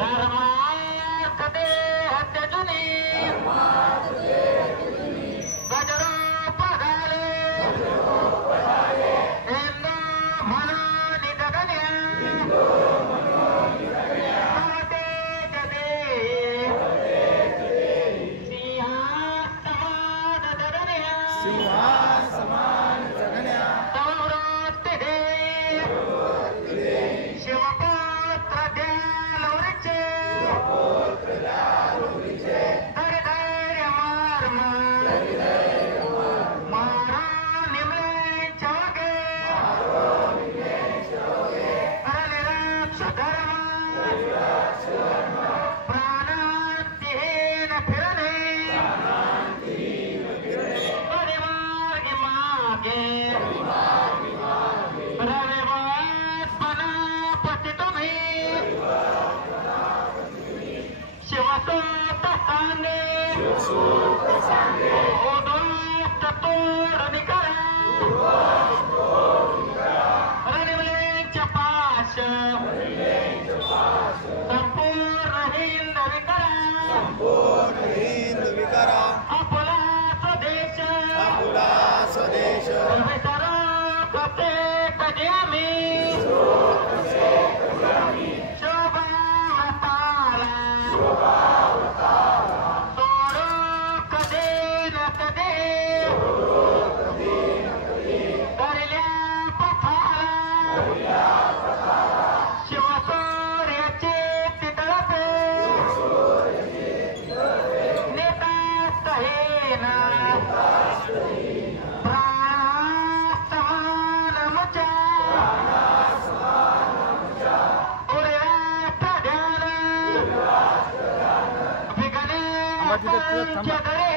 धर्मार्थ देह त्यजुनी गजरूप झाले हिंदू म्हणून जगण्या तेज देही सिंहासमान जगण्या तववृत्ती देही शिवपुत्र द्यालवरीचे धैर्य मार्म मारो निमलेंच्या वागे निरक्ष धर्म प्राणांतिहीन फिरणे परिमार्गी मागे रविवासपणा पती तुम्ही शिवसूत सांगे उद्ध्वस्त तोडणी करा रणिमलेंच्या पाश संपूर्ण हिंदवी करा आपला स्वदेश विसरू कसे कधी आम्ही शोभावताला सोडू कधी न कधी करिल्या पथाला शिवसूर्याची तितळते नेतास्तहीन प्राणासमान मुच्या उर्यात ध्यान विघ्नेशांच्या घरी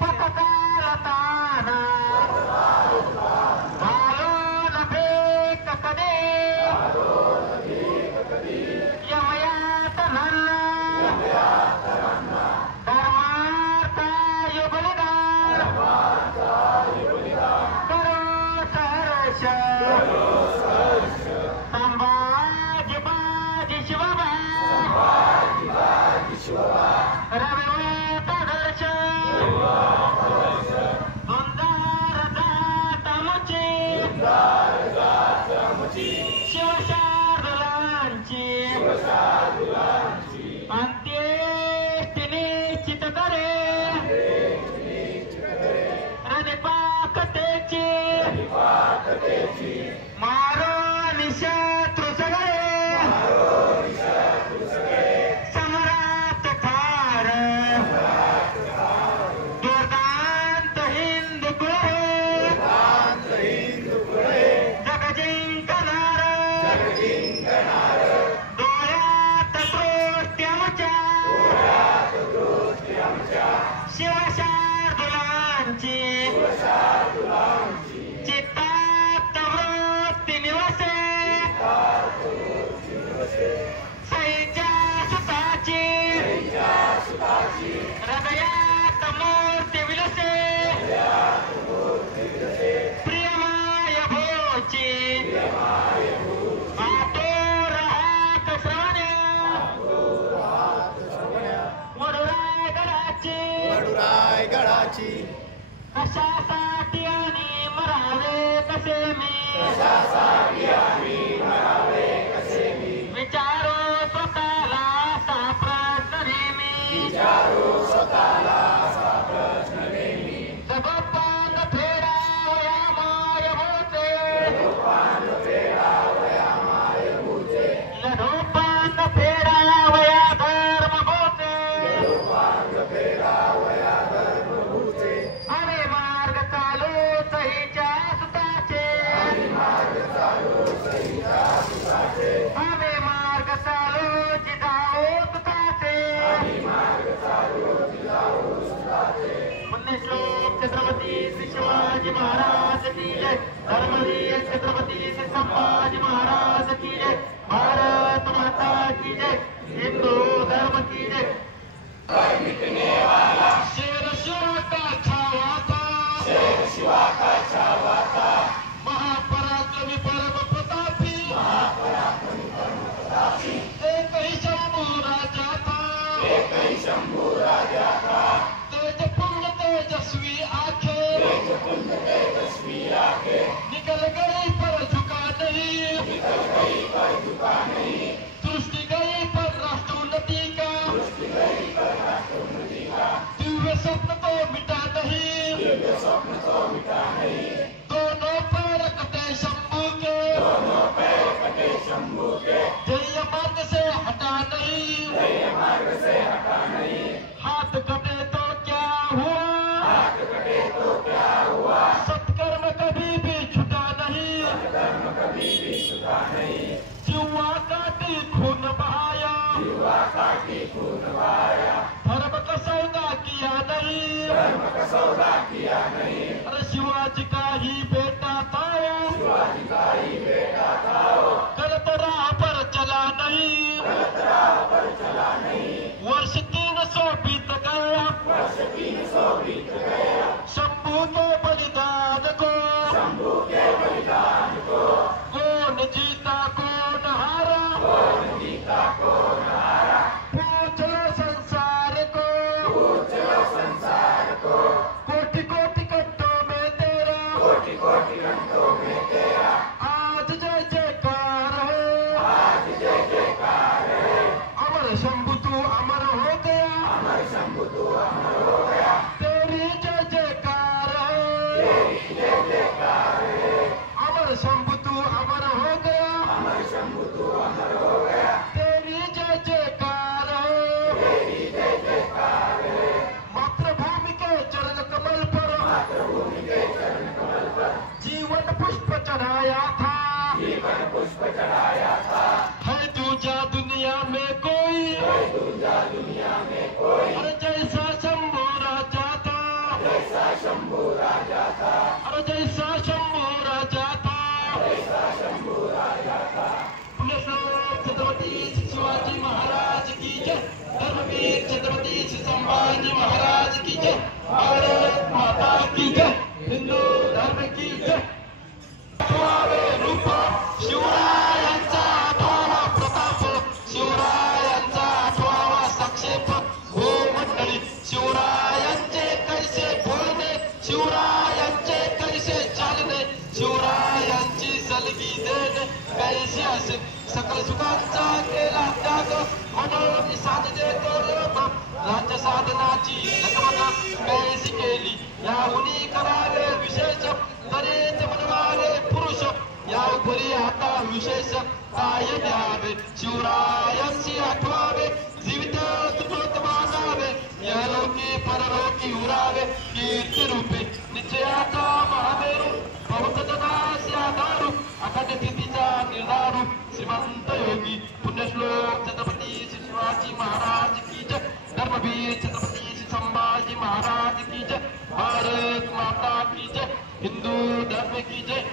पथकालताना घालून फेक कधी यमयातनांना धर्मार्थ बलिदान करो सहर्ष संभाजी बाजी शिवबा रविवात दर्श सुंदर जातमुची शिवशार्दुलांची अंत्येष्टी निश्चित करे रणिपाकतेची मारो निशत्रू सगळे सम्राट ठार दुर्दांत हिंदू कुळे जगजिंकणारा डोळ्यात दृष्टी आमच्या शिवशार्दुलांची चित्तात वृत्ती निवसे सईच्या सुताची हृदयात मूर्ती विलसे प्रियमाय भोची आतुर हात श्रवण्या वडुरायगडाची कशासाठी आणि मरावे कसे मी विचारो स्वतःला असा प्रश्न नेहमी जगोपांग फेडावया मायभूते लढोपांग फेडावया धर्मभूते आम्ही मार्ग चालू सहीच्या सुताचे आम्ही मार्ग चालू जिजाऊ सुताचे पुण्यश्लोक छत्रपती श्री शिवाजी महाराज की जय धर्मवीर छत्रपती श्री संभाजी महाराज की जय भारत माता की जय हिंदू धर्म की जय शेर शिवा का छावा था महापराक्रमी परम प्रताप दृष्टि गई पर राष्ट्रोन्नति का दिव्य स्वप्न तो मिटा नहीं दोनों पैर कटे शंभू के जय मार्ग से हटा नहीं हाथ कटे तो क्या हुआ सत्कर्म कभी भी छुटा नहीं जीवा काटी खून बहाया धर्म का सौदा किया नहीं अरे शिवाजी का ही बेटा था गलत राह पर चला नहीं वर्ष 300 बीत गया शंभू के बलिदान को कौन जीता कौन हारा पूछ लो संसार को कोटि कोटि घंटों में तेरा आज जय जयकार है अमर शंभू तू अमर हो गया तेरी जय जयकार है अमर शंभू तू अमर हो गया तेरी जय जयकार है मातृभूमि के चरण कमल पर जीवन पुष्प चढ़ाया था है दूजा दुनिया में कोई अरे जैसा शंभू राजा था अरे जैसा शंभू राजा था छत्रपति शिवाजी महाराज की जय धर्मवीर छत्रपति संभाजी महाराज की जय भारत माता की जय हिंदू धर्म की जय रूप शिवरायांचा 8वा प्रताप शिवरायांचा 8वा संक्षेप हो मंडळी शिवरायांचे कैसे बोलणे शिवरायांचे कैसे चालणे शिवरायांची सलगी देणे कैसे असे सकल सुखांचा केला त्याग म्हणून साधते तो लोक राज्य साधनाची लगबग कैसी केली याहुनी करावे विशेष तरीच बनवावे पुरुष यापुरी आता विशेष काय द्यावे शिवरायांची आठवावे जीवित तुटत मानावे यलोकी परलोकी उरावे कीर्ती रूपे निश्चयाचा महामेरू भवतदास्या दारू अखंड स्थितीचा निर्धारू श्रीमंत योगी पुण्यश्लोक छत्रपती शिवाजी महाराज की जय धर्मवीर छत्रपती संभाजी महाराज की जय भारत माता की जय हिंदू धर्म की जय